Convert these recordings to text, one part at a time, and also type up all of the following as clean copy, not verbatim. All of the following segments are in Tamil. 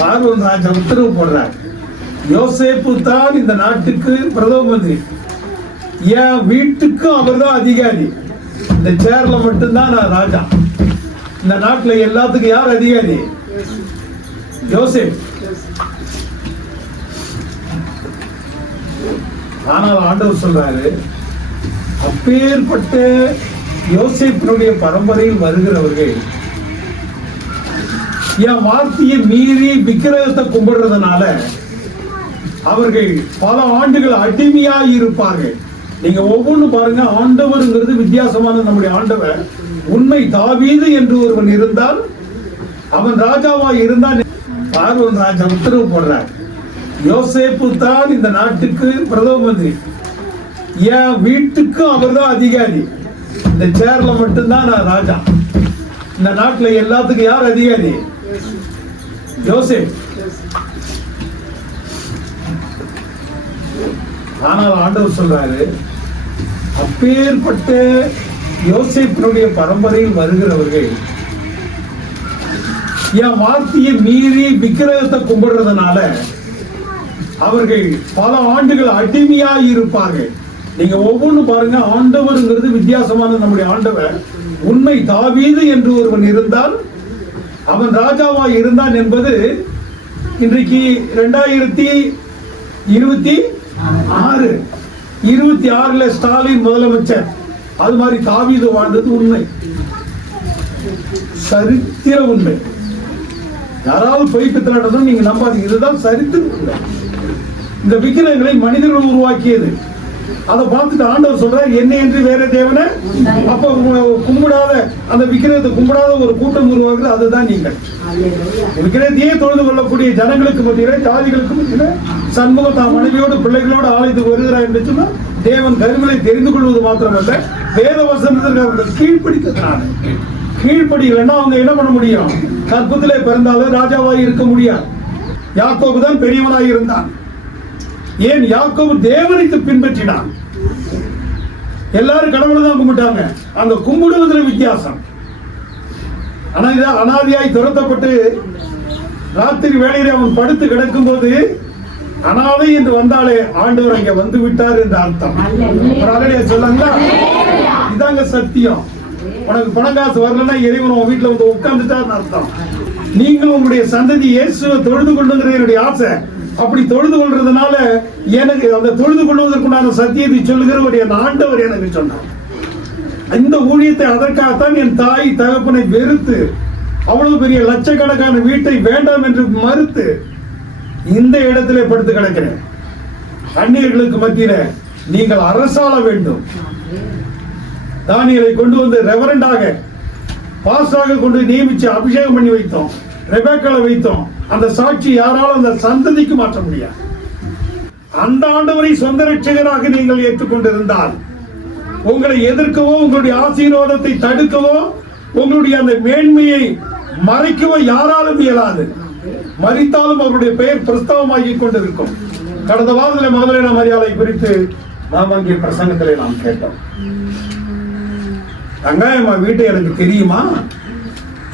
பார்வோன் ராஜா உத்தரவு போடுறார், யோசேப்பு தான் இந்த நாட்டுக்கு பிரதம மந்திரி, என் வீட்டுக்கும் அவர் தான் அதிகாரி, இந்த சேர்ல மட்டும்தான் நான் ராஜா, இந்த நாட்டுல எல்லாத்துக்கும் யார் அதிகாரி? யோசேப். ஆனால் ஆண்டவர் சொல்றாரு, அப்பேற்பட்ட யோசேப்பினுடைய பரம்பரையில் வருகிறவர்கள் என் வார்த்தையை மீறி விக்கிரகத்தை கும்பிடுறதுனால அவர்கள் பல ஆண்டுகள் அடிமையாய் இருப்பார்கள். நீங்க ஒவ்வொன்றும் பாருங்க, ஆண்டவர்ங்கிறது வித்தியாசமான நம்முடைய ஆண்டவர். உண்மை தாவீது என்று ஒருவன் இருந்தால், அவன் ராஜாவா இருந்தான். பார்வோன் ராஜா உத்தரவு போடுறார், யோசேப்பு தான் இந்த நாட்டுக்கு பிரதம மந்திரி, என் வீட்டுக்கும் அவர் தான் அதிகாரி, இந்த சேர்ல மட்டும்தான் நான் ராஜா, இந்த நாட்டுல எல்லாத்துக்கும் யார் அதிகாரி? யோசேப். ஆனால் ஆண்டவர் சொல்றாரு, அப்பேற்பட்ட யோசேப்பினுடைய பரம்பரையில் வருகிறவர்கள் என் வார்த்தையை மீறி விக்கிரகத்தை கும்பிடுறதுனால அவர்கள் பல ஆண்டுகள் அடிமையாய் இருப்பார்கள். நீங்க ஒவ்வொன்றும் பாருங்க, ஆண்டவர்ங்கிறது வித்தியாசமான நம்முடைய ஆண்டவர். உண்மை தாவீது என்று ஒருவன் இருந்தால், அவன் ராஜாவா இருந்தான் என்பது இன்றைக்கு 2026 ஸ்டாலின் முதலமைச்சர், அது மாதிரி தாவீது வாழ்ந்தது உண்மை, சரித்திர உண்மை. யாராவது பொய் பித்தலாட்டதும் நீங்க நம்பாதீங்க, இதுதான் சரித்திர உண்மை. இந்த விக்கிரகங்களை மனிதர்கள் உருவாக்கியது. அதை பார்த்துட்டு ஆண்டவர் சொல்றார், என்ன என்று வேற தேவனை அப்ப கும்பிடாத, அந்த விக்கிரகத்தை கும்பிடாத ஒரு கூட்டம் உருவாக்குது, அதுதான் நீங்கள். விக்கிரகத்தையே தொழுது கொள்ளக்கூடிய ஜனங்களுக்கு மத்தியில, ஜாதிகளுக்கு மத்தியில சண்முகம் தான் மனைவியோடு பிள்ளைகளோடு ஆலயத்துக்கு வருகிறார் என்று சொன்னால் தேவன் கருவிலை தெரிந்து கொள்வது மாத்திரமல்ல, வேத வசனத்திற்கு அவர்கள் கீழ்ப்படிக்கிறார். கீழ்ப்படிக்கலன்னா அவங்க என்ன பண்ண முடியும்? கற்பத்திலே பிறந்தாலும் ராஜாவாய் இருக்க முடியாது. யாக்கோபு தான் பெரியவனாய் இருந்தான். ஏன்? யாக்கோபு தேவனை பின்பற்றினான். எல்லாரும் கடவுளை தான் கும்பிட்டாங்க. அந்த கும்பிடுவதில் வித்தியாசம். அனாதியாய் துரத்தப்பட்டு ராத்திரி வேளையிலே அவன் படுத்து கிடக்கும் போது அனாதை என்று வந்தாலே ஆண்டவர் அங்க வந்து விட்டார் என்று அர்த்தம். சொல்லுங்களா, இதாங்க சத்தியம். உனக்கு பணம் காசு வரலன்னா இறைவன் உன் வீட்டுல வந்து உட்கார்ந்துட்டார்னு அர்த்தம். நீங்கள் உங்களுடைய சந்ததி இயேசுவை தொழுது கொள்ளுங்கிற என்னுடைய ஆசை. அப்படி தொழுது கொள்றதுனால எனக்கு அந்த தொழுது கொள்வதற்குண்டான சத்தியத்தை சொல்லுகிற என் ஆண்டவர் எனக்கு சொன்னார். இந்த ஊழியத்தை அதற்காகத்தான் என் தாய் தகப்பனை வெறுத்து, அவ்வளவு பெரிய லட்சக்கணக்கான வீட்டை வேண்டாம் என்று மறுத்து இந்த இடத்திலே படுத்து கிடக்கிறேன். அந்நியர்களுக்கு மத்தியில நீங்கள் அரசாள வேண்டும். தானியலை கொண்டு வந்து ரெவரண்டாக, பாஸ்டாக கொண்டு நியமிச்சு அபிஷேகம் பண்ணி வைத்தோம். ரெபேக்காவை வைத்தோம். அந்த சாட்சி யாராலும் அந்த சந்ததிக்கு மாற்ற முடியாது. அந்த ஆண்டவரை சொந்த ரட்சகராக நீங்கள் ஏற்றுக்கொண்டிருந்தால், உங்களை எதிர்க்கவோ, உங்களுடைய ஆசீர்வாதத்தை தடுக்கவோ, உங்களுடைய அந்த மேன்மையை மறைக்கவோ யாராலும் இயலாது. மறித்தாலும் அவருடைய பெயர் பிரஸ்தவமாகி கொண்டிருக்கும். கடந்த வாரத்தில் மகதலேனா மரியாதை குறித்து நாம் அங்கே பிரசங்கத்திலே நாம் கேட்டோம். அங்காயம்மா வீட்டை எனக்கு தெரியுமா?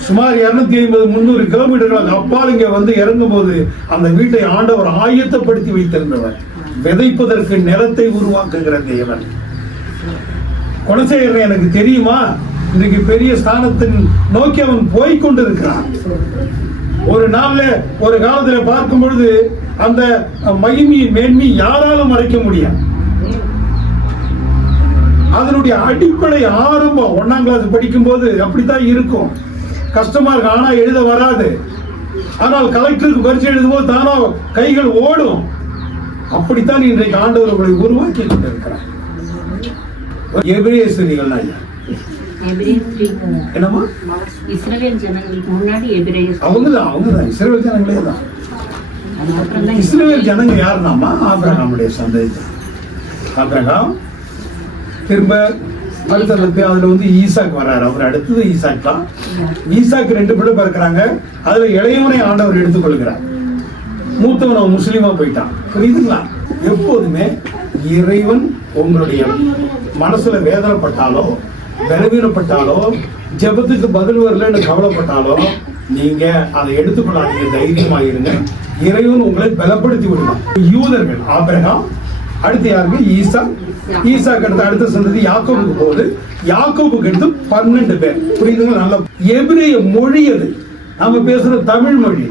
சுமார் 250-300 கிலோமீட்டர்களுக்கு அப்பால் இங்க வந்து இறங்கும் போது அந்த வீட்டை ஆண்டவர் ஆயத்தப்படுத்தி வைத்திருந்தவர். விதைப்பதற்கு நிலத்தை உருவாக்குகிற தேவன். குணசேகரன் எனக்கு தெரியுமா? இன்றைக்கு பெரிய ஸ்தானத்தின் நோக்கி அவன் போய்கொண்டிருக்கிறான். ஒரு நாள்ல, ஒரு காலத்துல பார்க்கும் பொழுது அந்த மகிமையின் மேன்மை யாராலும் மறைக்க முடியாது. அதனுடைய அடிப்படை ஆரம்பம் 1ஆம் கிளாஸ் படிக்கும் போது அப்படித்தான் இருக்கும். கஷ்டமா இருக்கு, ஆனா எழுத வராது. ஆனால் கலெக்டருக்கு பரிசு எழுதும் போது தானா கைகள் ஓடும். அப்படித்தான் இன்றைக்கு ஆண்டவர் உங்களை உருவாக்கி கொண்டிருக்கிறார். எபிரேயர்கள் என்னமா? இஸ்ரவேல் ஜனங்களுக்கு முன்னாடி எபிரேயர் அவங்கதான் இஸ்ரவேல் ஜனங்களே தான். இஸ்ரவேல் ஜனங்க யாருனாமா? ஆபிரகாமுடைய சந்ததி. ஆபிரகாம் திரும்ப அடுத்தது அதுல வந்து ஈசாக் வர்றாரு. அவர் அடுத்தது ஈசாக் தான். ஈசாக்கு 2 பிள்ளை பிறக்கிறாங்க. அதுல இளையவனை ஆண்டவர் எடுத்துக்கொள்கிறார். மூத்தவன் அவன் முஸ்லீமா போயிட்டான். புரியுதுங்களா? எப்போதுமே இறைவன் உங்களுடைய மனசுல வேதனைப்பட்டாலோ, பலவீனப்பட்டாலோ, ஜெபத்துக்கு பதில் வரலன்னு கவலைப்பட்டாலோ, நீங்க அதை எடுத்துக்கொள்ளாதீங்க, தைரியமா இருங்க. இறைவன் உங்களை பலப்படுத்தி விடுவான். யூதர்கள் ஆபிரகாம், அடுத்து யாருக்கு? ஈசாக்கு அடுத்த சந்ததி யாக்கோபுக்கு போகுது. யாக்கோபுக்கு அடுத்து 12 பேர். புரியுதுங்களா? நல்ல எபிரேய மொழி அது. நம்ம பேசுற தமிழ் மொழி.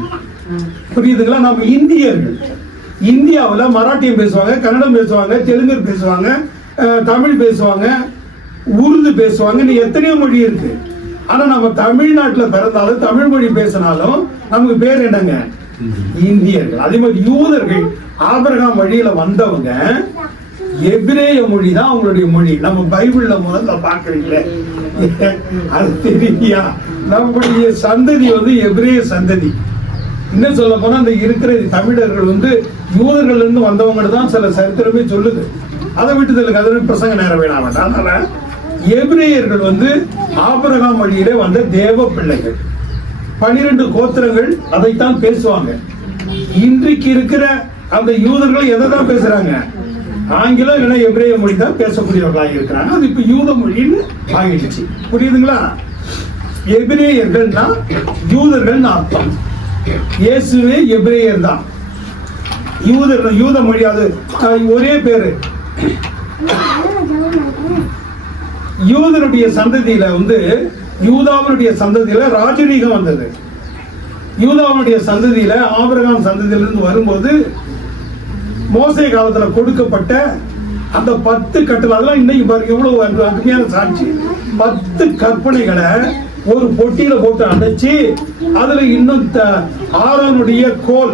புரியுதுங்களா? நம்ம இந்தியர்கள். இந்தியாவுல மராட்டியம் பேசுவாங்க, கன்னடம் பேசுவாங்க, தெலுங்கு பேசுவாங்க, தமிழ் பேசுவாங்க, உருது பேசுவாங்க. எத்தனையோ மொழி இருக்கு. ஆனா நம்ம தமிழ்நாட்டுல பிறந்தாலும் தமிழ் மொழி பேசினாலும் நமக்கு பேர் என்னங்க? இந்தியர்கள். அதே மாதிரி யூதர்கள் ஆபிரகாம் வழியில வந்தவங்க எபிரேய மொழி தான் அவங்களுடைய மொழி. நம்ம பைபிள்ல முதல்ல பாக்குறீங்களே, அது தெரியா? நம்முடைய சந்ததி எபிரேய சந்ததி. இன்னும் சொல்ல போனா அந்த இருக்கிற தமிழர்கள் யூதர்கள் இருந்து வந்தவங்க தான் சில சரித்திரமே சொல்லுது. அதை விட்டு அதை பிரசங்க நேரம் வேணாம். அதனால எபிரேயர்கள் ஆபிரகாம் வழியிலே வந்த தேவ பிள்ளைகள். 12 கோத்திரங்கள் அதைத்தான் பேசுவாங்க. இன்றைக்கு இருக்கிற அந்த யூதர்கள் எதை தான் பேசுறாங்க? ஆங்கிலம் இல்லைன்னா எபிரேய மொழி தான் பேசக்கூடியவர்களாக இருக்கிறாங்க. அது இப்ப யூத மொழின்னு ஆகிடுச்சு. புரியுதுங்களா? எபிரேயர்கள்னா யூதர்கள் அர்த்தம். இயேசுவே எபிரேயர் தான். யூதர்கள் யூத மொழி, அது ஒரே பேரு. யூதனுடைய சந்ததியில யூதாவுடைய சந்ததியில ராஜரீகம் வந்தது. யூதாவுடைய சந்ததியில ஆபிரகாம் சந்ததியிலிருந்து வரும்போது மோசே காலத்துல கொடுக்கப்பட்ட அந்த 10 கட்டளை, அதெல்லாம் இன்னைக்கு பாருங்க எவ்வளவு அருமையான சாட்சி. 10 கற்பனைகளை ஒரு பொட்டியில போட்டு அடைச்சு, அதுல இன்னும் ஆரோனுடைய கோல்,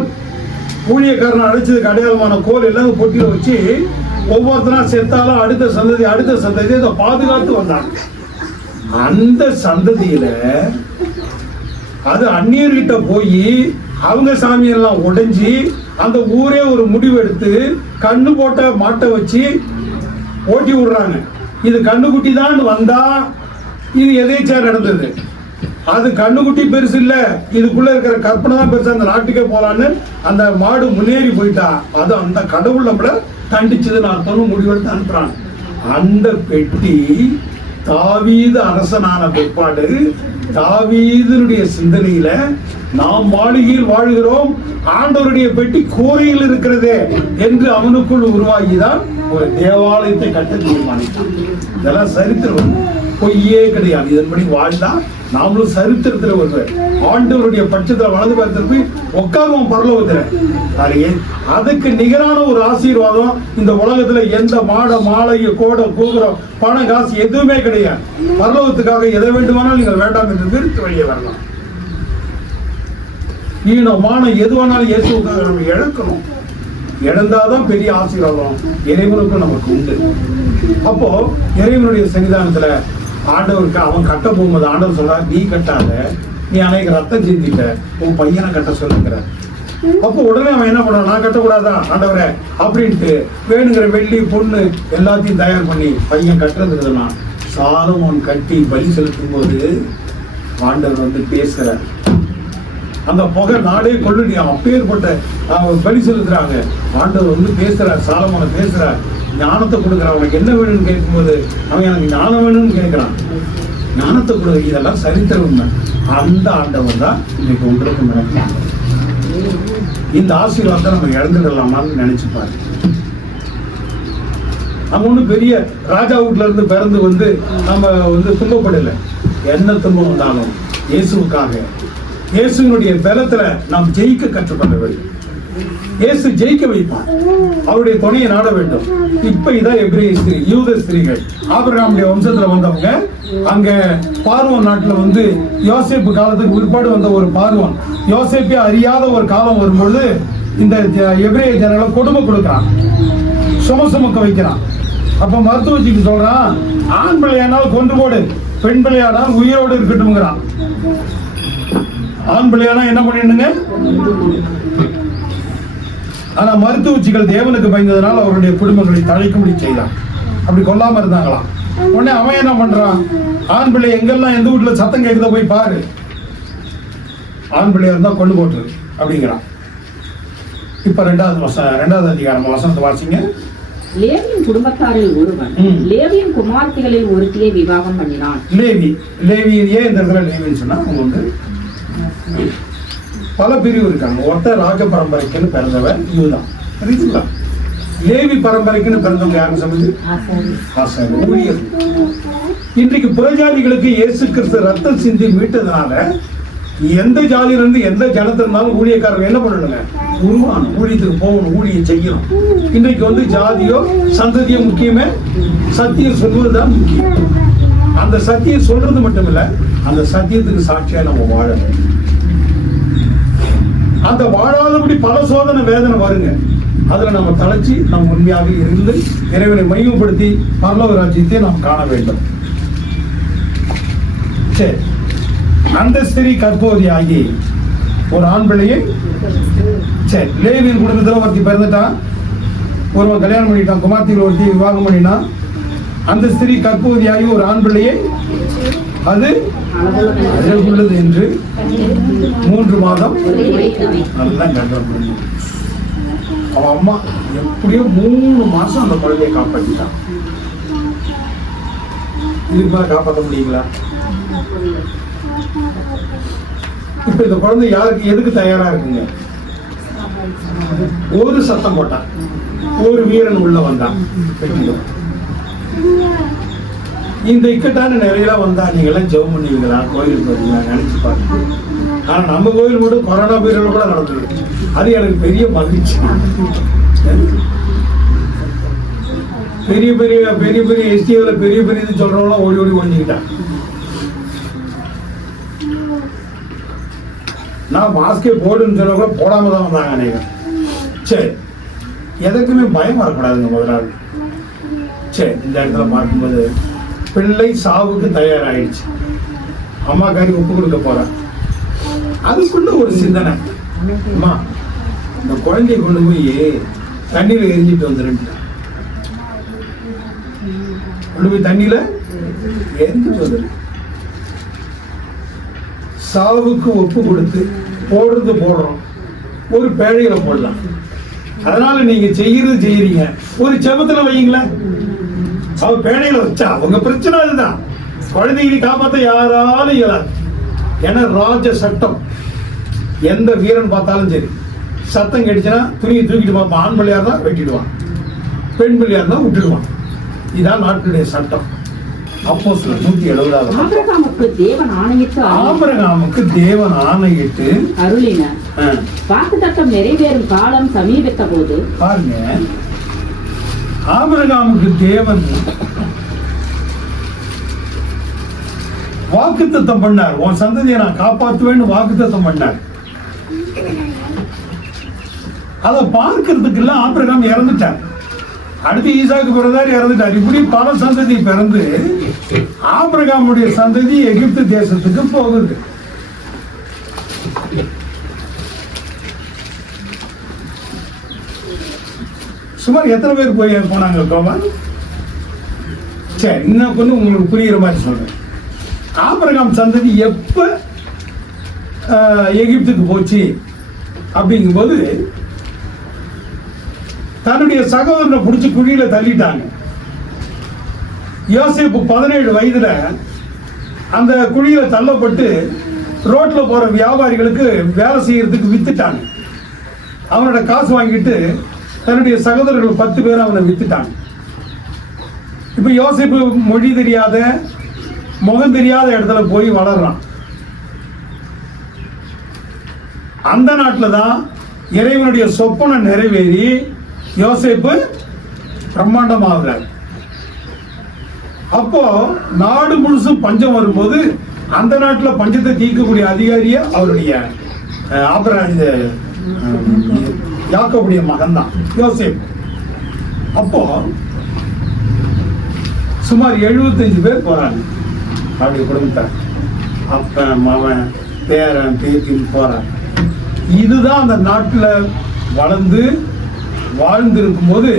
ஊழியக்காரன் அடைச்சதுக்கு அடையாளமான கோல் எல்லாம் பொட்டியில வச்சு ஒவ்வொருத்தரா செத்தாலும் அடுத்த சந்ததி அதை பாதுகாத்து வந்தாங்க. அந்த சந்ததியில அது அந்நியர்கிட்ட போய் அவங்க சாமியெல்லாம் உடைஞ்சி அந்த ஊரே ஒரு முடிவு எடுத்து கண்ணு போட்ட மாட்டை வச்சு ஓட்டி விடுறாங்க. இது கண்ணுக்குட்டி தான் வந்தா இது எதேச்சா நடந்தது. அது கண்ணுக்குட்டி பெருசு இல்ல, இதுக்குள்ள இருக்கிற கற்பனை தான் பெருசு. அந்த நாட்டுக்கே போலான்னு அந்த மாடு முன்னேறி போயிட்டா அது அந்த கடவுள் நம்மள தண்டிச்சதுன்னு அர்த்தம் முடிவெடுத்து அனுப்புறாங்க. அந்த பெட்டி தாவீது அரசனான பிற்பாடு தாவீதுடைய சிந்தனையில நாம் மாளிகையில் வாழ்கிறோம், ஆண்டவருடைய பெட்டி கோரையில் இருக்கிறதே என்று அவனுக்குள் உருவாகிதான் ஒரு தேவாலயத்தை கட்ட தீர்மானித்தான். இதெல்லாம் சரித்திரம், பொய்யே கிடையாது. இதன்படி வாழ்ந்தா நாமளும் சரித்திரத்தில் வருவேன். ஆண்டவருடைய பட்சத்துல வலது பக்கத்தில் போய் உட்காருவோம் பரலோகத்துல. அதுக்கு நிகரான ஒரு ஆசீர்வாதம் இந்த உலகத்துல எந்த மாட மாலை கோடை கூகுரம் பணம் காசு எதுவுமே கிடையாது. பரலோகத்துக்காக எதை வேண்டுமானாலும் நீங்கள் வேண்டாம் என்று விருத்து வெளியே வரலாம். ஈனமான எது வேணாலும் இயேசுக்காக நம்ம இழக்கணும். இழந்தாதான் பெரிய ஆசீர்வாதம் இறைவனுக்கும் நமக்கு உண்டு. அப்போ இறைவனுடைய சன்னிதானத்துல ஆண்டவருக்கு அவன் கட்ட போகும்போது ஆண்டவர் சொல்றார், நீ கட்டாத, நீ அநேக ரத்தம் சிந்திட்ட, உன் பையனை கட்ட சொல்லுங்கிற. அப்போ உடனே அவன் என்ன பண்ணான், நான் கட்டக்கூடாதா ஆண்டவரை அப்படின்ட்டு வேணுங்கிற வெள்ளி பொண்ணு எல்லாத்தையும் தயார் பண்ணி பையன் கட்டுறதுக்குதுன்னா சாலமோன் கட்டி பலி செலுத்தும் போது ஆண்டவர் பேசுறார். அந்த புகை நாடே கொள்ளுடியா அப்பேற்பட்ட பலி செலுத்துறாங்க. ஆண்டவர் பேசுறார், சாலமோனை பேசுறார், ஞானத்தை கொடுக்குறான். அவனுக்கு என்ன வேணும்னு கேட்கும்போது அவன் எனக்கு ஞானம் வேணும்னு கேட்கிறான். ஞானத்தை கொடுக்குற இதெல்லாம் சரித்திரம் உண்மை. அந்த ஆண்டவர் தான் இன்னைக்கு உங்களுக்கு நடக்கும். இந்த ஆசீர்வாதத்தை நம்ம இழந்துடலாமான்னு நினைச்சுப்பாரு. நம்ம ஒன்றும் பெரிய ராஜா வீட்டுல இருந்து பிறந்து நம்ம துன்பப்படலை. என்ன துன்பம் வந்தாலும் இயேசுக்காக இயேசுனுடைய பலத்துல நாம் ஜெயிக்க கற்றுக்கொள்ள வேண்டும். இயேசு ஜெயிக்க வைப்பான், அவருடைய துணையை நாட வேண்டும். இப்ப இதான் எபிரேய ஸ்திரீ, யூத ஸ்திரீகள் ஆபிரகாமுடைய வம்சத்துல வந்தவங்க. அங்க பார்வோன் நாட்டுல யோசேப்பு காலத்துக்கு பிற்பாடு வந்த ஒரு பார்வோன், யோசேப்பே அறியாத ஒரு காலம் வரும்பொழுது இந்த எபிரேய ஜனங்களை கொடுமை கொடுக்கிறான், சுமக்க வைக்கிறான். அப்ப மருத்துவச்சிக்கு சொல்றான், ஆண் பிள்ளையானால் கொண்டு போடு, பெண் பிள்ளையானால் உயிரோடு இருக்கட்டும்ங்கிறான். ஆண் பிள்ளையானா என்ன பண்ணிடுங்க. ஆனா மருத்துவச்சிகள் தேவனுக்கு பயந்ததுனால அவருடைய குடும்பங்களை தழைக்கும்படி செய்தான். அப்படி கொல்லாம இருந்தாங்களாம். உடனே அவன் என்ன பண்றான், ஆண் பிள்ளை எங்கெல்லாம் எந்த வீட்டுல சத்தம் கேட்குத போய் பாரு, ஆண் பிள்ளையா இருந்தா கொண்டு போட்டு அப்படிங்கிறான். இப்ப 2வது அதிகாரம் வசனத்தை வாசிங்க. லேவியின் குடும்பத்தாரில் ஒருவன் லேவியின் குமார்த்திகளில் ஒருத்தியை விவாகம் பண்ணினான். லேவி ஏன் இந்த இடத்துல லேவின்னு சொன்னா அவங்க பல பிரிவு இருக்காங்க. ஒருத்தர் ராஜ பரம்பரைக்குன்னு பிறந்தவர் யூதா. புரியுதுங்களா? லேவி பரம்பரைக்குன்னு பிறந்தவங்க யாரும் சொல்லுது? ஆசாரி, ஊழியர். இன்றைக்கு புறஜாதிகளுக்கு இயேசு கிறிஸ்து ரத்தம் சிந்தி மீட்டதுனால எந்த ஜாதியில இருந்து எந்த ஜனத்துல இருந்தாலும் ஊழியக்காரங்க என்ன பண்ணணுங்க? உருவானும், ஊழியத்துக்கு போகணும், ஊழியம் செய்யணும். இன்றைக்கு வந்து ஜாதியோ சந்ததியோ முக்கியமே, சத்தியம் சொல்வதுதான் முக்கியம். அந்த சத்தியம் சொல்றது மட்டும் இல்ல, அந்த சத்தியத்துக்கு சாட்சியா நம்ம வாழ வேண்டும். அந்த வாழாதபடி பல சோதனை வேதனை வருங்க. அதுல நம்ம தலைச்சி நம்ம உண்மையாக இருந்து இறைவனை மையப்படுத்தி பரலோக ராஜ்யத்தை நாம் காண வேண்டும். சரி, அந்த ஸ்திரீ கர்ப்பவதி ஆகி ஒரு ஆண் பிள்ளையை, சரி, லேவியின் குடும்பத்தில் ஒருத்தி பிறந்துட்டான், ஒருவன் கல்யாணம் பண்ணிட்டான், குமார்த்திகள் ஒருத்தி விவாகம் பண்ணினா, அந்த ஸ்திரீ கர்ப்பவதி ஆகி ஒரு ஆண் பிள்ளையை அது உள்ளது என்று 3 மாதம் நல்லா கண்டறிந்து அவன் அம்மா எப்படியோ 3 மாசம் அந்த குழந்தையை காப்பாற்றிட்டான். இதுக்கு மேல காப்பாற்ற முடியுங்களா? இப்ப இந்த குழந்தை யாருக்கு எதுக்கு தயாரா இருக்குங்க? ஒரு சத்தம் போட்டான், ஒரு வீரன் உள்ள வந்தான். இந்த இக்கட்டான நிலையில வந்தா நீங்க எல்லாம் ஜெபம் பண்ணுவீங்களா? கோயிலுக்கு வருவீங்களா? நினைச்சு பாருங்க. ஆனா நம்ம கோயில் கூட கொரோனா பீரியட்ல கூட நடந்தது. அது எனக்கு பெரிய மகிழ்ச்சி. பெரிய பெரிய பெரிய பெரிய எஸ்டிஓல பெரிய பெரிய இது சொல்றவங்க ஓடி ஓடி ஒழிஞ்சுக்கிட்டான். நான் மாஸ்கே போடுன்னு சொன்ன கூட போடாம தான் வந்தாங்க அநேகம். சரி, எதற்குமே பயம் வரக்கூடாதுங்க முதலாவது. சரி, இந்த இடத்துல பார்க்கும்போது பிள்ளை சாவுக்கு தயாராகிடுச்சு. அம்மா காரி ஒப்பு கொடுக்க போறேன். அதுக்குள்ள ஒரு சிந்தனை, அம்மா இந்த குழந்தைய கொண்டு போய் தண்ணியில எரிஞ்சிட்டு வந்துருந்துட்டேன். கொண்டு போய் தண்ணியில எரிஞ்சிட்டு வந்துரு. சாவுக்கு ஒப்பு கொடுத்து போடுறது போடுறோம், ஒரு பேழையில போடலாம். அதனால நீங்க செய்யறீங்க, ஒரு செபத்துல வைங்களேன். அவ பேழையில வச்சா உங்க பிரச்சனை அதுதான். குழந்தைகளை காப்பாற்ற யாராலும் இயலாது. ஏன்னா ராஜ சட்டம். எந்த வீரன் பார்த்தாலும் சரி, சத்தம் கிடைச்சுன்னா துணியை தூக்கிட்டு பார்ப்பான். ஆண் பிள்ளையா தான் வெட்டிடுவான், பெண் பிள்ளையா தான் விட்டுடுவான். இதான் நாட்டுடைய சட்டம். அப்போஸ்தலர் 170 ஆபிரகாமுக்கு தேவன் ஆணையிட்டு அருளின வாக்குத்தத்தம் நிறைவேறும் காலம் சமீபித்த போது, பாருங்க, ஆபிரகாமுக்கு தேவன் வாக்குத்தத்தம் பண்ணார். உன் சந்ததியை நான் காப்பாற்றுவேன்னு வாக்குத்தத்தம் பண்ணார். அதை பார்க்கறதுக்கு எல்லாம் ஆபிரகாம் இறந்துட்டார். அடுத்து ஈசாக்கு பிறந்தார், இறந்துட்டார். இப்படி பல சந்ததி பிறந்து ஆபிரகாமுடைய சந்ததி எகிப்து தேசத்துக்கு போகுது. சுமார் எத்தனை பேர் போனாங்க கோபால்? சரி, இன்னும் கொஞ்சம் உங்களுக்கு புரியுற மாதிரி சொல்றேன். ஆபிரகாம் சந்ததி எப்ப எகிப்துக்கு போச்சு அப்படிங்கும்போது தன்னுடைய சகோதரனை பிடிச்சி குழியில தள்ளிட்டாங்க. யோசேப்பு 17 வயதுல அந்த குழியில தள்ளப்பட்டு ரோட்ல போற வியாபாரிகளுக்கு வேலை செய்யறதுக்கு வித்துட்டாங்க. அவனோட காசு வாங்கிட்டு தன்னுடைய சகோதரர்கள் 10 பேர் அவனை வித்துட்டாங்க. இப்ப யோசேப்பு மொழி தெரியாத, முகம் தெரியாத இடத்துல போய் வளர்றான். அந்த நாட்டில் தான் இறைவனுடைய சொப்பனம் நிறைவேறி யோசேப்பு பிரம்மாண்டமாகிறார். அப்போ நாடு முழுசும் பஞ்சம் வரும்போது அந்த நாட்டில் பஞ்சத்தை தீர்க்கக்கூடிய அதிகாரிய அவருடைய யாக்கோபுடைய மகன் தான் யோசேப்பு. அப்போ சுமார் 75 பேர் போறாங்க. அவருடைய குடும்பத்தார், அப்பன், மவன், பேரன், பேத்தின்னு போறாங்க. இதுதான் அந்த நாட்டில் வளர்ந்து வாழ்ந்திருக்கும் போது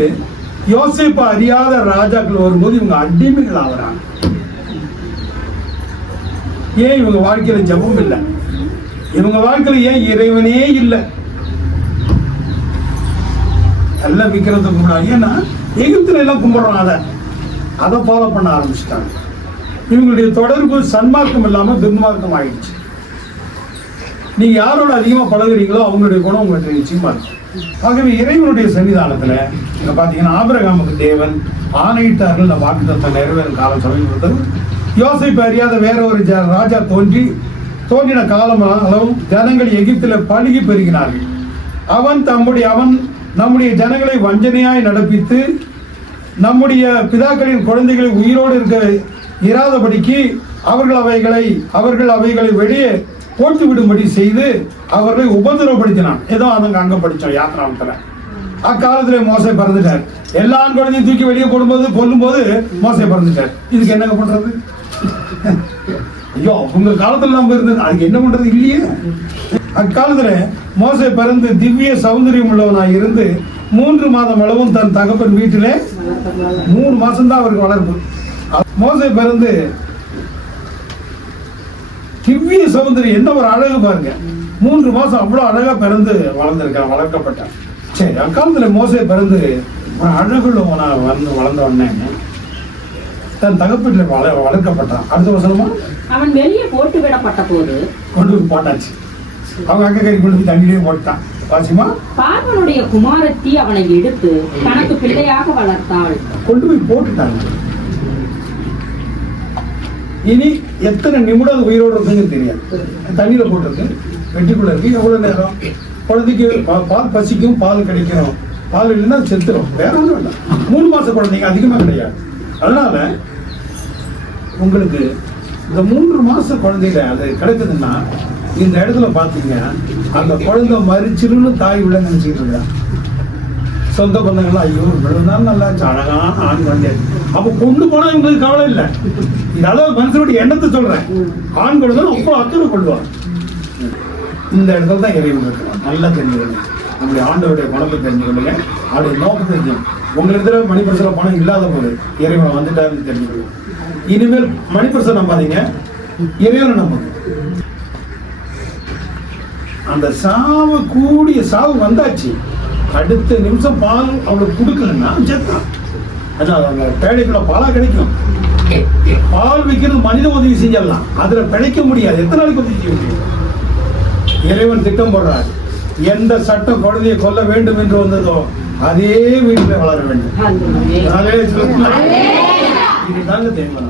யோசேப்பு அறியாத ராஜாக்கள் வரும்போது இவங்க அடிமைகள் ஆகிறாங்க. ஏன் இவங்க வாழ்க்கையில ஜெபம் இல்லை? இவங்க வாழ்க்கையில ஏன் இறைவனே இல்லை? எல்லாம் விக்கிறத கும்பிடாங்க. ஏன்னா எகிப்துல எல்லாம் கும்பிடுறோம், அதை ஃபாலோ பண்ண ஆரம்பிச்சிட்டாங்க. இவங்களுடைய தொடர்பு சன்மார்க்கம் இல்லாம துன்மார்க்கம் ஆயிடுச்சு. நீங்க யாரோட அதிகமா பழகுறீங்களோ அவங்களுடைய குணம் உங்களுக்கு நிச்சயமா இருக்கும். ஆகவே இறைவனுடைய சன்னிதானத்துல இங்க பாத்தீங்கன்னா ஆபிரகாமுக்கு தேவன் ஆணையிட்டார்கள் இந்த வாக்குத்தத்தம் நிறைவேறும் காலம் சமீபத்தில் யோசேப்பு அறியாத வேற ஒரு ராஜா தோன்றின காலம் அளவும் ஜனங்கள் எகிப்தில பழுகி பெருகினார்கள். அவன் நம்முடைய ஜனங்களை வஞ்சனையாய் நடப்பித்து நம்முடைய பிதாக்களின் குழந்தைகளை உயிரோடு இருக்க இராதபடிக்கு அவர்கள் அவைகளை வெளியே போட்டு விடும்படி செய்து அவர்களை உபதிரவப்படுத்தினான். ஏதோ அங்க படிச்சோம் யாத்திராமத்துல. அக்காலத்துல மோசே பறந்துட்டார். எல்லா குழந்தையும் தூக்கி வெளியே கொல்லும் போது மோசே பறந்துட்டார். இதுக்கு என்னங்க பண்றது? ஐயோ உங்க காலத்துல நம்ம இருந்தது அதுக்கு என்ன பண்றது இல்லையே. அக்காலத்துல மோசே பிறந்து திவ்ய சௌந்தரியம் உள்ளவனாய் இருந்து 3 மாதம் அளவும் தன் தகப்பன் வீட்டிலே 3 மாசம் தான் அவருக்கு வளர்ப்பு. மோசே பிறந்து திவ்ய சௌந்தரியம் என்ன ஒரு அழகு பாருங்க. 3 மாசம் அவ்வளவு அழகா பிறந்து வளர்ந்திருக்கான், வளர்க்கப்பட்டான். சரி, அக்காலத்துல மோசே பிறந்து ஒரு அழகுள்ளவனா வளர்ந்த உடனே தன் தகப்பீட்டுல வளர்க்கப்பட்டான். அடுத்த வசனமா அவன் வெளியே போட்டு விடப்பட்ட போது கொண்டு போய் போட்டாச்சு. அவங்க அக்கா கறி கொண்டு போய் தண்ணியிலே போட்டான். வாசிமா பார்வனுடைய குமாரத்தி அவனை எடுத்து தனக்கு பிள்ளையாக வளர்த்தாள். கொண்டு போய் போட்டுட்டாங்க. இனி எத்தனை நிமிடம் உயிரோடு இருக்குன்னு தெரியாது. தண்ணியில போட்டிருக்கு, வெட்டிக்குள்ள இருக்கு. எவ்வளவு நேரம் குழந்தைக்கு பால் பசிக்கும், பால் கிடைக்கணும். பால் இல்லைன்னா செத்துரும். வேற ஒன்றும் இல்லை. 3 மாச குழந்தைங்க அதிகமா கிடையாது. அதனால உங்களுக்கு இந்த 3 மாச குழந்தையில அது கிடைக்குதுன்னா இந்த இடத்துல பாத்தீங்க அந்த குழந்தை மறிச்சிருன்னு தாய் உள்ள நினைச்சிட்டு இருக்கா. சொந்த பந்தங்கள்லாம் ஐயோ இவ்வளவுதான் நல்லா அழகான ஆண் குழந்தை. அப்ப கொண்டு போனா இவங்களுக்கு கவலை இல்லை. இது அதாவது மனுஷனுடைய எண்ணத்தை சொல்றேன். ஆண் குழந்தை அப்போ அக்கறை கொள்வார். இந்த இடத்துல தான் இறைவன் இருக்கிறோம். நல்லா தெரிஞ்சுக்கணும். நம்முடைய ஆண்டவருடைய பணத்தை தெரிஞ்சுக்கணுங்க. அவருடைய நோக்கத்தை தெரிஞ்சுக்கணும். உங்க இடத்துல மணிப்பிரசல பணம் இல்லாத போது இறைவன் வந்துட்டாருன்னு தெரிஞ்சுக்கணும். இனிமேல் மணிப்பிரசம் நம்பாதீங்க, இறைவனை நம்புங்க. அந்த சாவு வந்தாச்சு. அடுத்த நிமிஷம் பால் அவளுக்கு கொடுக்கலன்னா செத்தான். அவங்க பேழைக்குள்ள பாலா கிடைக்கும். பால் வைக்கிறது மனித உதவி செஞ்சிடலாம், அதுல பிழைக்க முடியாது. எத்தனை நாளைக்கு உதவி செய்ய முடியும்? இறைவன் திட்டம் போடுறார். எந்த சட்டம் குழந்தையை கொல்ல வேண்டும் என்று வந்ததோ அதே வீட்டில் வளர வேண்டும். இதுதாங்க தேவை.